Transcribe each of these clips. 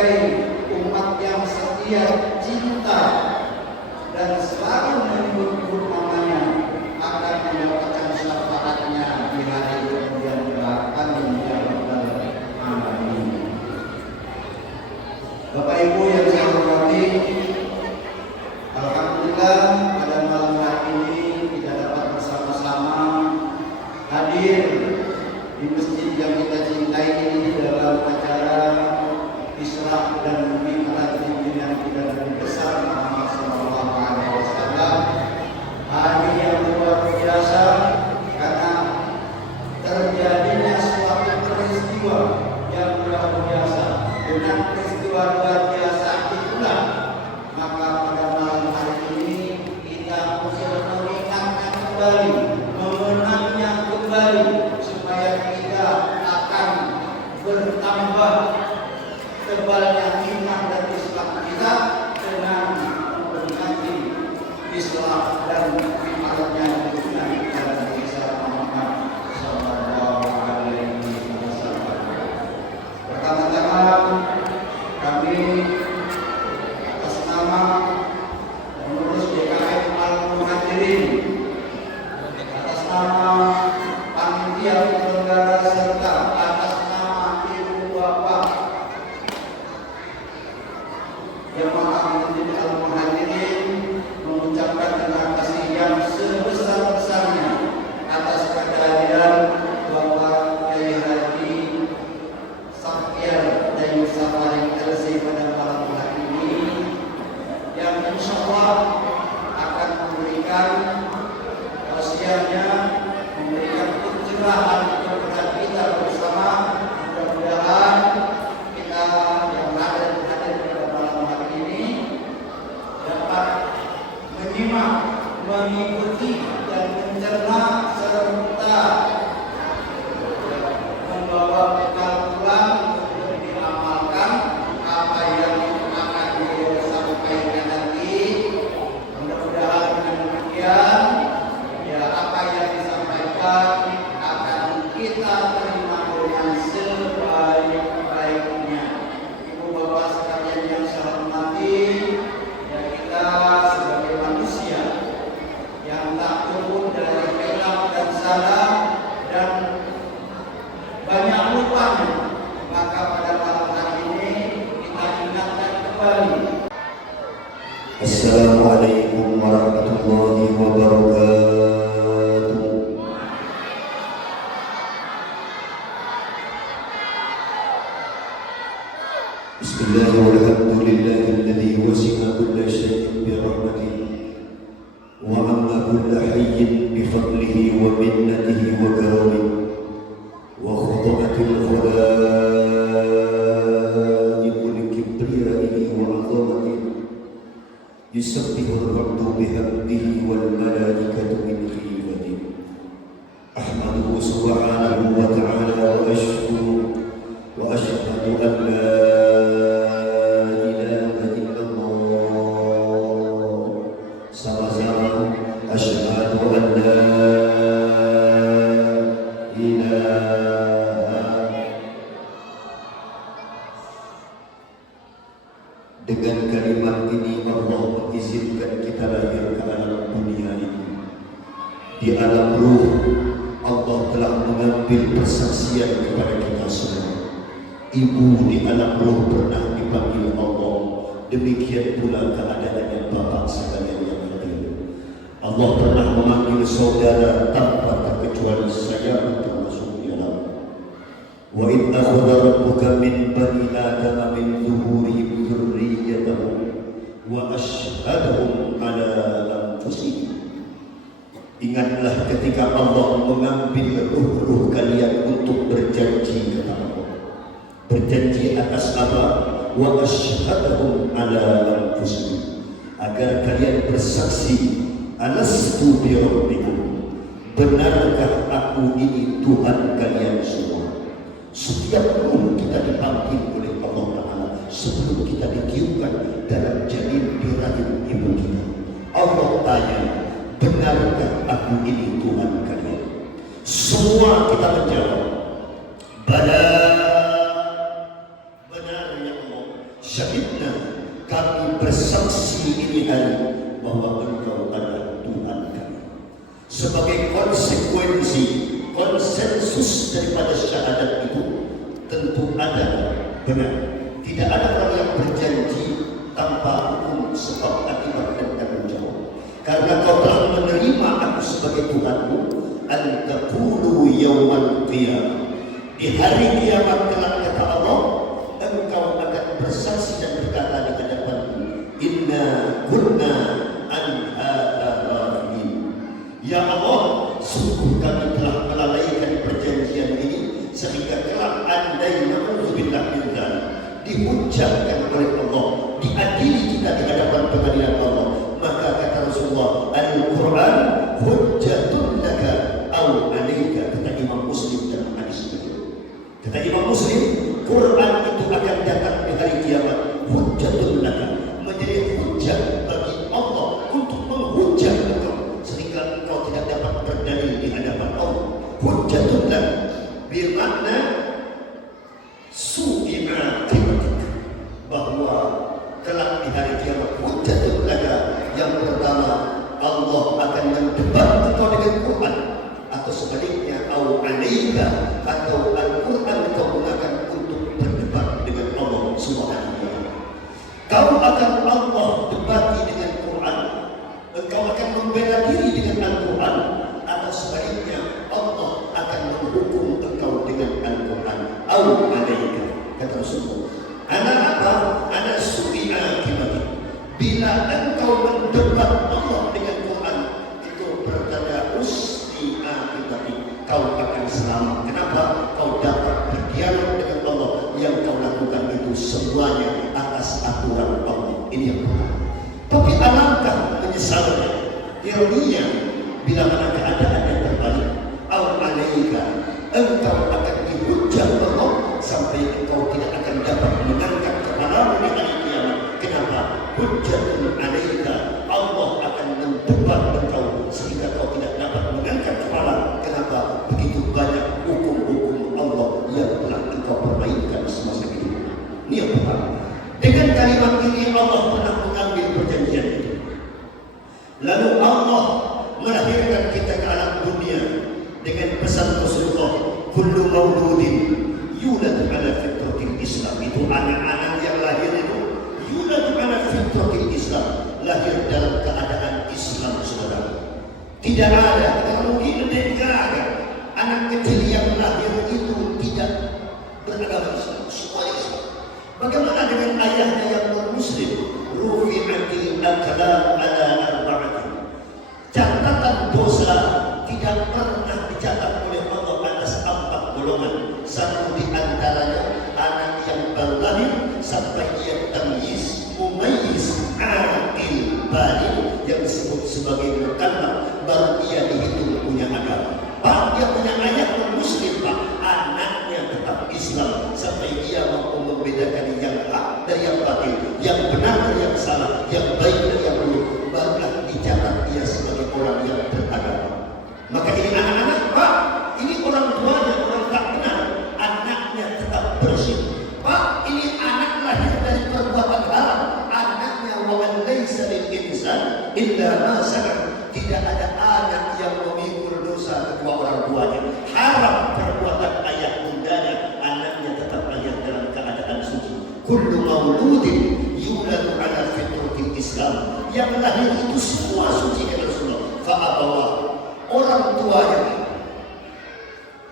sebagai umat yang setia, cinta, dan selalu menyebut namanya akan mendapatkan syafaatnya di hari kemudian kelak. Amin ya rabbal alamin. Bapak Ibu yang saya hormati, alhamdulillah pada malam hari ini kita dapat bersama-sama hadir di masjid yang kita cintai ini dalam acara Isra dan Mi'raj yang kita besar Muhammad sallallahu alaihi wasallam. Hari yang luar biasa karena terjadinya suatu peristiwa yang luar biasa. Dengan peristiwa luar biasa itulah maka pada malam hari ini kita mesti mengingatkan kembali, mengenangnya kembali supaya kita akan bertambah tebalnya iman dan Islam kita dengan memperingati Islam dan Mi'rajnya Nabi Muhammad sallallahu alaihi wasallam. Pertama-tama kami atas nama pengurus DKM Al-Muhajirin, atas nama panitia penyelenggara serta atas nama ibu bapak Jamaah Masjid Al-Muhajirin mengucapkan terima kasih yang sebesar-besarnya atas kehadiran Bapak Kiai Haji Sakyar Dayu Safari LC pada malam hari ini yang insya Allah akan memberikan tausiahnya, memberikan pencerahan kepada kita bersama. Mudah-mudahan kita yang hadir pada malam hari ini dapat menyimak, mengikuti dan mencerna serta membawa bekal pulang untuk diamalkan apa yang akan beliau sampaikan nanti. Mudah-mudahan dengan demikian ya apa yang disampaikan akan kita terima dengan sebaik-baiknya. Ibu bapak sekalian yang saya hormati, ya kita sebagai manusia yang tak luput dari khilaf dan salah dan banyak lupanya, maka pada malam hari ini kita ingatkan kembali. Assalamualaikum warahmatullahi wabarakatuh. Bismillahirrahmanirrahim. Wasi'a kulla syai'in bi rahmatihi wa amma kulla hayyin bi fadlihi wa minnatihi wa karamihi wa khudamatil khulaiq li kibriyaihi wa 'azamatihi. Yusabbihu ar-rabbu bihamdihi wal malaikatu min khifatihi. Ahmaduhu subhanahu wa ta'ala wa ashkuru wa ashhadu an la ilaha illallah. Sama-sama asyhadu an la ilaha. Dengan kalimat ini Allah mengizinkan kita lahir ke alam dunia ini. Di alam ruh Allah telah mengambil persaksian kepada kita semua. Ibu di alam ruh pernah dipanggil Allah. Demikian pula keadaannya bapak sekalian yang hadir. Allah pernah memanggil saudara tanpa terkecuali saya untuk masuk di dalam. Wa in akhadha rabbuka min bani adama min zuhurihim dzurriyyatahum wa asyhadahum ala anfusihim. Ingatlah ketika Allah mengambil ruh-ruh kalian untuk berjanji kata Allah. Berjanji atas apa? Wa asyhadahum ala anfusihim, agar kalian bersaksi, alastu bi rabbikum, benarkah aku ini Tuhan kalian semua. Setiap ruh kita dipanggil oleh Allah Ta'ala sebelum kita ditiupkan dalam janin di rahim ibu kita. Allah tanya, benarkah aku ini Tuhan kalian? Semua kita menjawab, benar, benar ya Allah. sebagai konsekuensi konsensus daripada syahadat itu tentu ada benar. Tidak ada orang yang berjanji tanpa hukum sebab akibat dan tanggung jawab. Karena kau telah menerima aku sebagai Tuhanmu, an taqulu yaumal qiyamah. Di hari kiamat kelak kata Allah, engkau akan bersaksi dan berkata di hadapanku, inna kunna an hadza ghafilin. Ya Allah, sungguh kami telah melalaikan perjanjian ini sehingga kelak andai na'udzubillah min dzalik dihujahkan oleh Allah, diadili kita di hadapan pengadilan Allah. Maka kata Rasulullah, Al-Quran hujjatun laka aw alaika, kata Imam Muslim dan hadis itu. Kata Imam Muslim, Quran itu akan datang di hari kiamat, hujjatun laka, menjadi hujjah bagi Allah untuk menghujah engkau sehingga engkau tidak dapat berdalil di hadapan Allah. Hujjatun laka bermakna su'ima kimatik, bahwa kelak di hari kiamat hujjatun laka, yang pertama Allah akan mendebat engkau dengan Quran, atau sebaliknya au alaika, atau Al-Quran engkau gunakan untuk berdebat dengan Allah Subhanahu wa taala. Kau akan Allah debati dengan Quran, engkau akan membela diri dengan Al-Quran, atau sebaliknya Allah akan menghukum engkau dengan Al-Quran au alaika. Kata Rasulullah, ana apa? Ana su'i'a kimatik. Bila engkau mendebat Allah dengan Quran, itu bertanda us'i'a kimatik, kau akan selamat. Kenapa? Kau dapat berdialog dengan Allah. Yang kau lakukan itu semuanya atas aturan Allah. Ini yang pertama. Tapi alangkah menyesalnya, ironinya, bila mana keadaan yang terbalik, au alaika, engkau akan dihujah Allah sampai engkau tidak akan dapat mengangkat kepalamu di hari kiamat. Kenapa? Hujjatun alaika, Allah akan mendebat engkau sehingga kau tidak dapat mengangkat kepala. Kenapa? Begitu banyak hukum-hukum Allah yang telah engkau permainkan semasa hidup. Ini yang pertama. Dengan kalimat ini Allah pernah mengambil perjanjian itu. Lalu Allah melahirkan kita ke alam dunia dengan pesan Rasulullah, kullu mauludin yulad ala fitratil Islam. Itu anak-anak yang lahir itu yulad ala fitratil Islam, lahir dalam keadaan Islam, saudara. Tidak ada, kalau mungkin negara anak kecil yang lahir itu tidak beragama Islam, semua Islam. Bagaimana dengan ayahnya yang non-Muslim? Rufi'atil aqlam ala arba'atin. Catatan dosa tidak pernah dicatat oleh Allah atas 4 golongan. Satu di antaranya anak yang baru lahir sampai ia tamyiz, mumayyiz, aqil, baligh, yang disebut sebagai mukallaf, baru ia dihitung punya agama. Pak, dia punya ayah non-Muslim, Pak, anaknya tetap Islam sampai dia mampu membedakan yang hak dari yang batil, yang benar dari yang salah, yang baik dari yang buruk, barulah dicatat dia sebagai orang yang beragama. Maka ini anak-anak, Pak, ini orang tuanya orang tak benar, anaknya tetap bersih. Pak, ini anak lahir dari perbuatan haram, anaknya wa man laysa lil insan illa ma sa'a. Tidak ada anak yang memikul dosa kedua orang tuanya. Haram perbuatan ayah bundanya, anaknya tetap lahir dalam keadaan suci. Kullu mauludin yuladu ala fitratil Islam. Yang lahir itu semua suci, kata Rasulullah. Fa'abawah, orang tuanya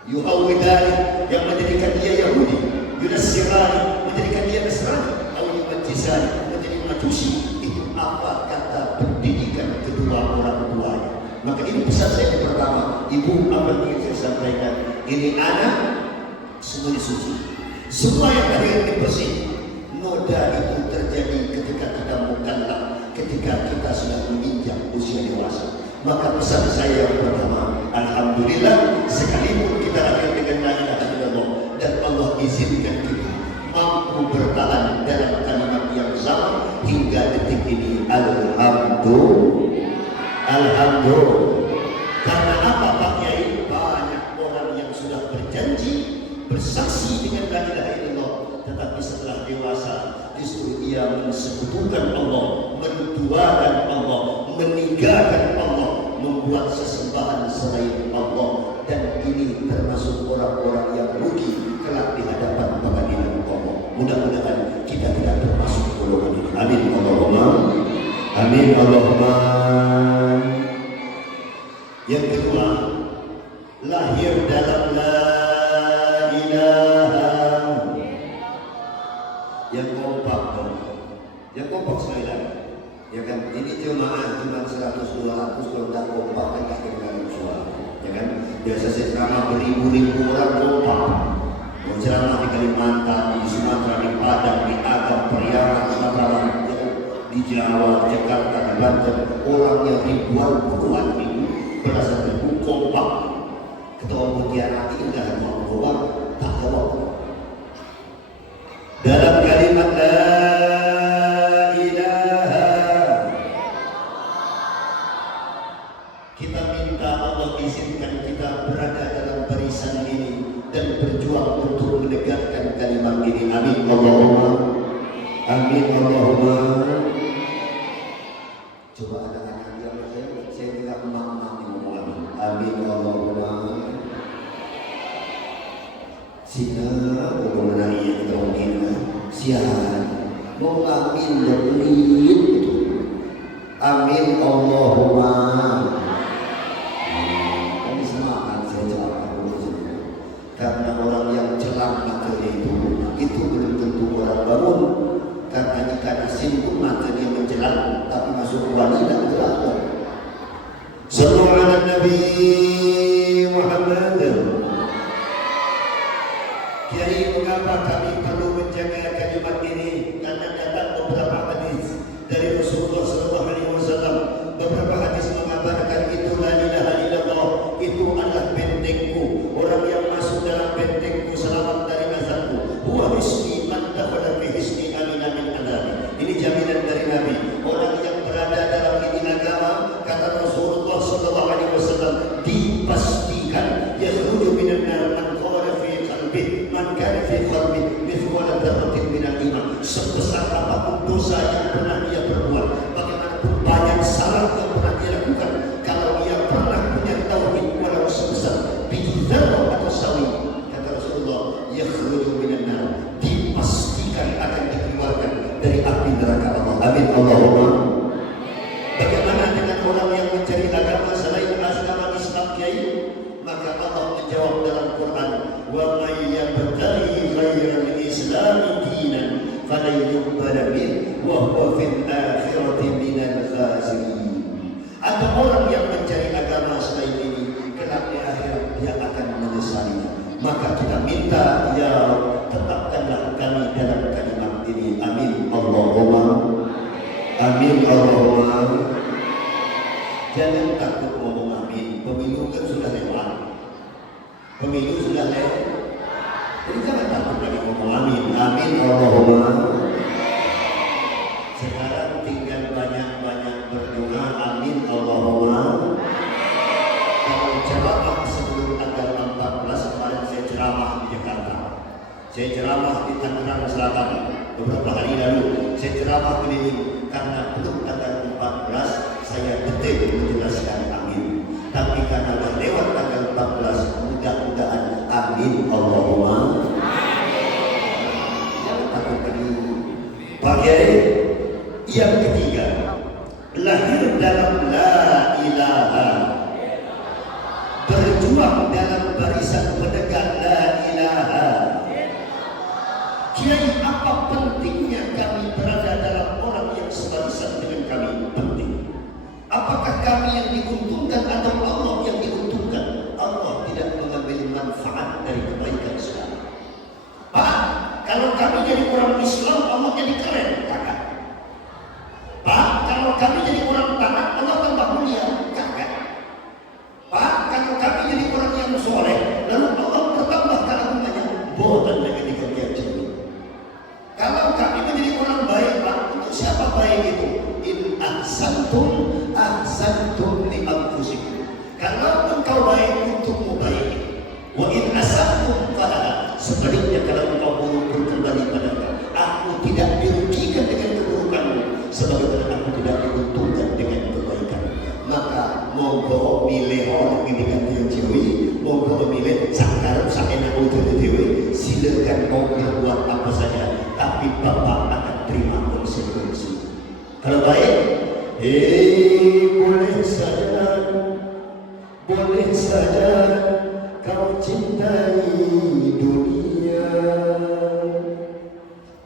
yuhawidani, yang menjadikan dia Yahudi, yunassirani, menjadikan dia Nasrani, atau yumajjisani, menjadi Majusi. Itu apa kata pendidikan kedua orang tuanya. Maka ini pesan saya yang pertama, ibu, apa yang ingin saya sampaikan, ini anak semuanya suci, semua yang lahir bersih. Noda itu terjadi ketika kita mukallaf, ketika kita sudah menginjak usia dewasa. Maka pesan saya yang pertama, alhamdulillah, sekalipun kita lahir dengan la ilaha illallah dan Allah izinkan kita mampu bertahan dalam kalimat yang sama hingga detik ini, alhamdulillah. Karena apa, Pak Kiai? Banyak orang yang sudah berjanji, bersaksi dengan la ilaha illallah, tetapi setelah dewasa justru ia mensekutukan Allah, menduakan Allah, meninggalkan Allah, membuat sesembahan selain Allah, dan ini termasuk orang-orang yang rugi kelak di hadapan pengadilan Allah. Mudah-mudahan kita tidak termasuk golongan ini. Amin Allahumma. Amin Allahumma. Yang kedua, lahir dalam la ilaha. Yang kompak dong. Yang kompak sekali lagi. Ya kan, ini jemaah cuma 100-200, kalau tidak kompak kan tak kedengaran suara. Ya kan, biasa saya ceramah beribu-ribu orang kompak. Mau ceramah di Kalimantan, di Sumatera, di Padang, di Agam, Periangan, Sumatera, di Jawa, Jakarta, di Banten, orangnya ribuan, puluhan ribu, belasan ribu kompak. Ketua Mutiara ini dalam mau keluar, tak jawab. Dalam kalimat la ilaha, kita minta Allah izinkan kita berada dalam barisan ini dan berjuang untuk menegakkan kalimat ini. Amin Allahumma. Amin Allahumma. Coba ada anak yang saya tidak emak-emak yang ngomong amin. Amin Allahumma. Sina mau menari yang terongin sian mau amin berkelit. Amin Allahumma. Kami semangat saya jawab dulu, karena orang yang celah materi itu belum tentu orang bangun. Karena jika disinggung materi yang menjelang tapi masuk wanita gelap. Sallu ala Nabi Muhammad. Kiai, mengapa kami perlu menjaga kalimat ini? Karena datang beberapa hadis dari Rasulullah SAW. Beberapa hadis mengabarkan itu la ilaha illallah, itu adalah bentengku. Orang yang masuk dalam bentengku selamat dari azabku. Huwa hisni man dakhala fi hisni amina min adabi. Ini jaminan dari Nabi. Orang yang berada dalam ini agama, kata Rasulullah SAW, dipastikan yakhruju minan nar man qala fi qalbi man kana fi qalbi mithqala dzarratin minal iman. Sebesar apapun dosa yang pernah dia perbuat, bagaimanapun banyak salah yang pernah dia lakukan, kalau dia pernah punya tauhid walau sebesar biji dzarrah atau sawi, kata Rasulullah, yakhruju minan nar, dipastikan akan dikeluarkan dari api neraka Allah. Amin Allahumma. Bagaimana dengan orang yang mencari agama selain agama Islam, Kiai? Maka Allah menjawab dalam Quran, wa may yabtaghi ghayra al-islam dinan falan yuqbala min wa huwa fil akhirati minal khasirin. Ada orang yang mencari agama selain ini, kelak di akhirat dia akan menyesalinya. Maka kita minta, ya tetapkanlah kami dalam kalimat ini. Amin Allahumma. Amin Allahumma. Jangan takut ngomong amin. Pemilu kan sudah lewat. Pemilu sudah lewat. Jadi jangan takut lagi ngomong amin. Amin Allahumma. Sekarang tinggal banyak-banyak berdoa. Amin Allahumma. Kalau ceramah sebelum tanggal 14 kemarin saya ceramah di Jakarta. Saya ceramah di Tangerang Selatan beberapa hari lalu. Saya ceramah keliling karena belum tanggal 14 saya betul menjelaskan amin. Tapi karena lewat tanggal 14, mudah-mudahan amin Allahumma. Jangan takut lagi. Bagai yang ketiga, lahir dalam la ilaha, berjuang dalam barisan penegak la ilaha. Kiai, apa pentingnya kami berada dalam orang yang sebarisan dengan kami? Penting. Apakah kami yang diuntungkan atau Allah yang diuntungkan? Allah tidak mengambil manfaat dari kebaikan sekali. Pak, kalau kami jadi orang Islam, Allah jadi keren, kakak. Pak, kalau kami jadi orang taat, Allah tambah mulia, kakak. Pak, kalau kami jadi orang yang soleh, lalu Allah bertambah keagungannya, boten dengan dikerjakan jadi. Kalau kami menjadi orang baik, Pak, untuk siapa baik itu? In ahsantum li anfusikum. Kalau engkau baik, untukmu baik. Wa in asantum falaha. Sebaliknya kalau engkau buruk, kembali pada aku tidak dirugikan dengan keburukanmu, sebagaimana aku tidak diuntungkan dengan kebaikan. Maka monggo milih orang ini mau berbuat apa saja, tapi Bapak akan terima konsekuensi. Kalau baik, boleh saja kau cintai dunia,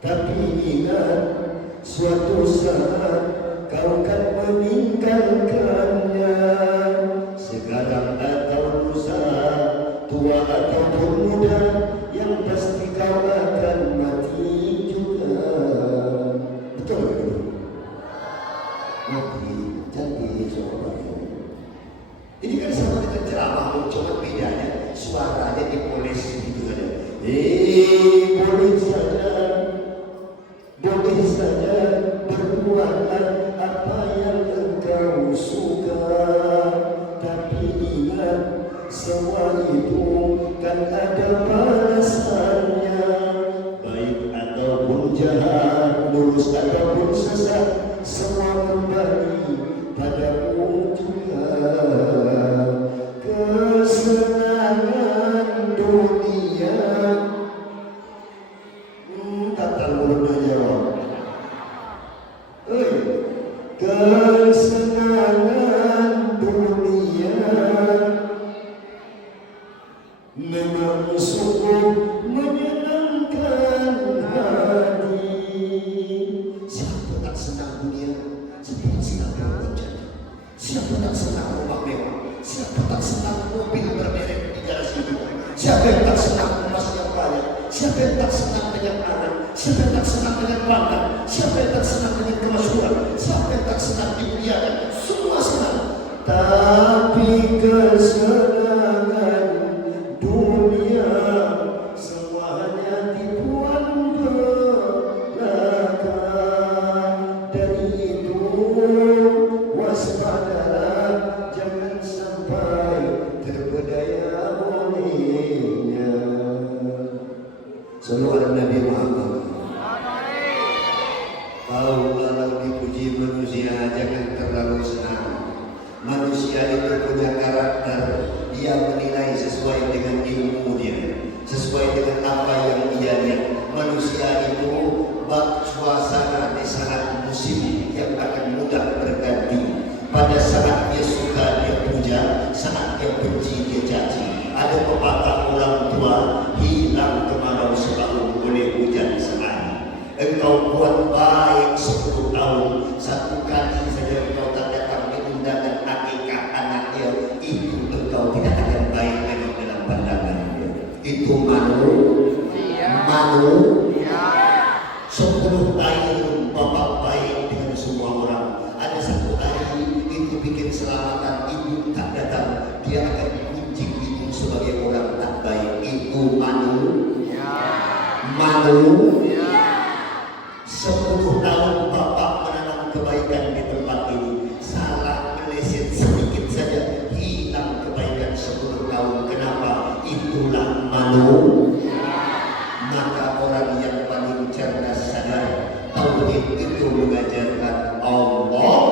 tapi ingat suatu saat kau kan meninggalkannya. Sekarang atau lusa, tua ataupun muda, yang pasti kau akan mati juga. Betul kan? Mati jadi seorang. Ini kan sama dengan ceramah, cuma bedanya suaranya dipoles gitu saja. Boleh saja berbuatlah apa yang engkau suka, tapi ingat semua itu kan ada balasannya. Baik ataupun jahat, lurus ataupun sesat, semua kembali padamu juga. Kesenangan dunia, tak mulutnya jawab. Kesenangan dunia memang sungguh menyenangkan hati. Siapa tak senang dunia seperti senang berbuat jahat? Siapa tak senang rumah mewah? Siapa tak senang mobil bermerek di garasi rumah? Siapa yang tak senang emas yang banyak? Siapa yang tak senang dengan anak? Siapa yang tak senang dengan pangkat? Siapa yang tak senang dengan kemasyhuran? Siapa yang tak senang dimuliakan? Semua senang. Tapi kesenangan dunia semua hanya tipuan belaka. Dari itu waspadalah, jangan sampai terpedaya olehnya. Sallu ala Nabi Muhammad. Kau kalau dipuji manusia jangan terlalu senang. Manusia itu punya karakter, dia menilai sesuai dengan ilmu dia, sesuai dengan apa yang dia lihat. Manusia itu bak suasana di saat musim yang akan mudah berganti. Pada saat dia suka dia puja, saat dia benci dia caci. Ada pepatah orang tua, hilang kemarau setahun boleh hujan sekali. Engkau buat baik 10 tahun, satu kali saja engkau tak datang di undangan akikah anaknya, itu engkau tidak akan baik memang dalam pandangan dia. Itu manu 10 tahun bapak baik dengan semua orang. Ada satu hari itu bikin selamatan ibu tak datang, dia akan kunci ibu sebagai orang tak baik. Itu manu 10 tahun bapak menanam kebaikan di tempat ini, salah meleset sedikit saja hilang kebaikan 10 tahun. Kenapa? Itulah manu. Maka orang yang paling cerdas sadar tauhid itu mengajarkan Allah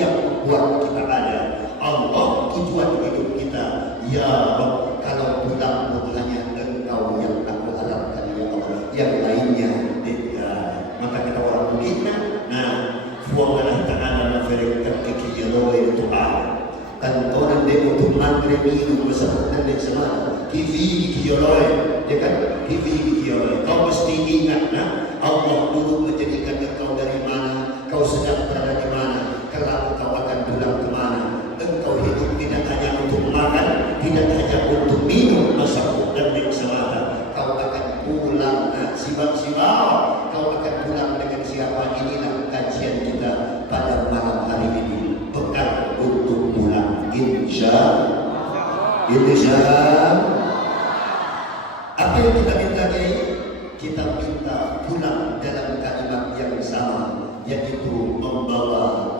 yang buat kita ada, Allah tujuan hidup kita. Ya Rabb, kalau pulang hanya engkau yang aku harapkan ya Allah, yang lainnya tidak. Maka kita orang begitu. Nah, fuagalah ta'ala nafirik kikiyaloy tu'ala kantoran dia untuk maghrib minum bersama dan sama kivi kiyaloy, ya kan? Kivi kiyaloy. Kau mesti ingat, nah, Allah dulu menjadikan engkau dari mana, kau sedang berada di mana, kelak kau akan pulang ke mana. Engkau hidup tidak hanya untuk makan, tidak hanya untuk minum masak dan semata. Kau akan pulang, nah, sibak-sibak, kau akan pulang dengan siapa? Inilah kajian kita pada malam hari ini, bekal untuk pulang, insya. Apa yang kita minta, kita minta pulang dalam kalimat yang sama, yaitu membawa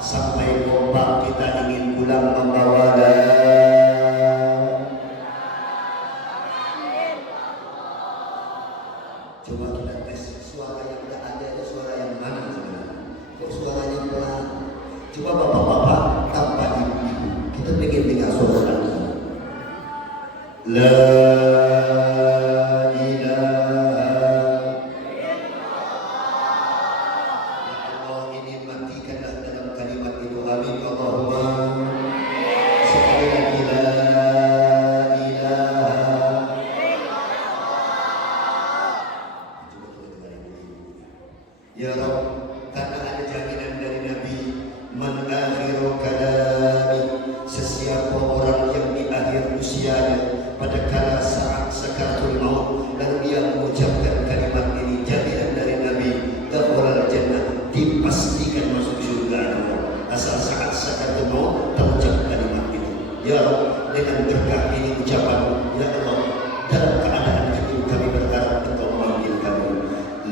sampai kompak kita ingin pulang membawa Coba kita tes suara yang tidak ada itu suara yang mana sebenarnya? Kok suaranya pelan? Coba bapak-bapak tanpa ibu-ibu, kita pengen dengar suara lagi. La ilaha. Ya Allah, ini matikanlah dalam kalimat itu. Amin Allahumma. Sekali lagi la ilaha. Ya Rabb, karena ada jaminan dari Nabi, man akhiru kalami, sesiapa orang yang di akhir usianya pada kala saat sakaratul maut lalu dia mengucapkan kalimat ini, jaminan dari Nabi, dakhala jannah, dipastikan masuk surga Allah. Asal saat sakaratul maut terucap kalimat itu. Ya Rabb, dengan berkah ini ucapan, ya Allah, dalam keadaan itu kami berharap Engkau memanggil kami.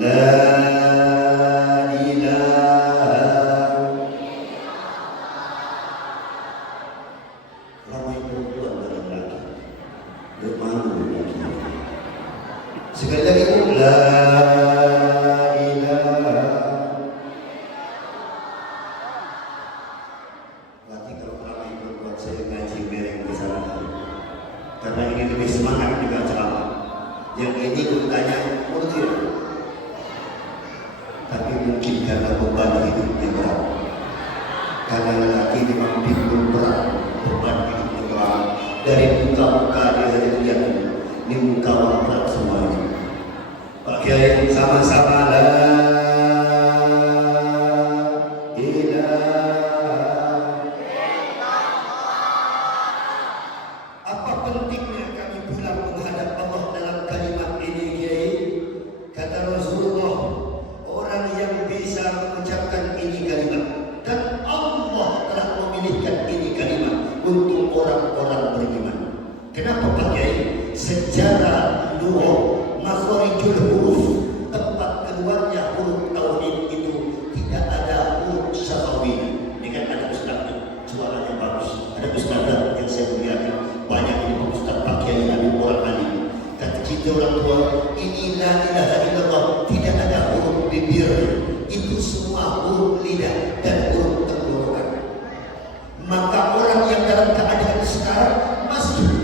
La sekali lagi la ilaha. Berarti kalau ramai berbuat saya ngaji mereng ke sana, karena ini lebih semangat juga ceramah. Yang ini bertanya mungkin, tapi mungkin karena beban hidupnya berat. Karena lelaki memang pikul berat, beban hidupnya berat. Dari muka-muka dia lihat, ini muka berat semuanya. Pak Kiai, sama-sama la ilaha. Apa pentingnya kami pulang menghadap Allah dalam kalimat ini, Kiai? Kata Rasulullah, orang yang bisa mengucapkan ini kalimat, dan Allah telah memilihkan ini kalimat untuk orang-orang beriman. Kenapa Pak Kiai? Secara luar makharijul huruf, tempat keluarnya huruf tauhid itu tidak ada huruf syafawi. Ini kan ada ustaz suaranya bagus, ada ustaz yang saya muliakan, banyak ini ustaz Pak Kiai Habib orang alim. Kata kita orang tua, ini la ilaha illallah, tidak ada huruf bibir, itu semua huruf lidah dan huruf tenggorokan. Maka orang yang dalam keadaan sekarang masih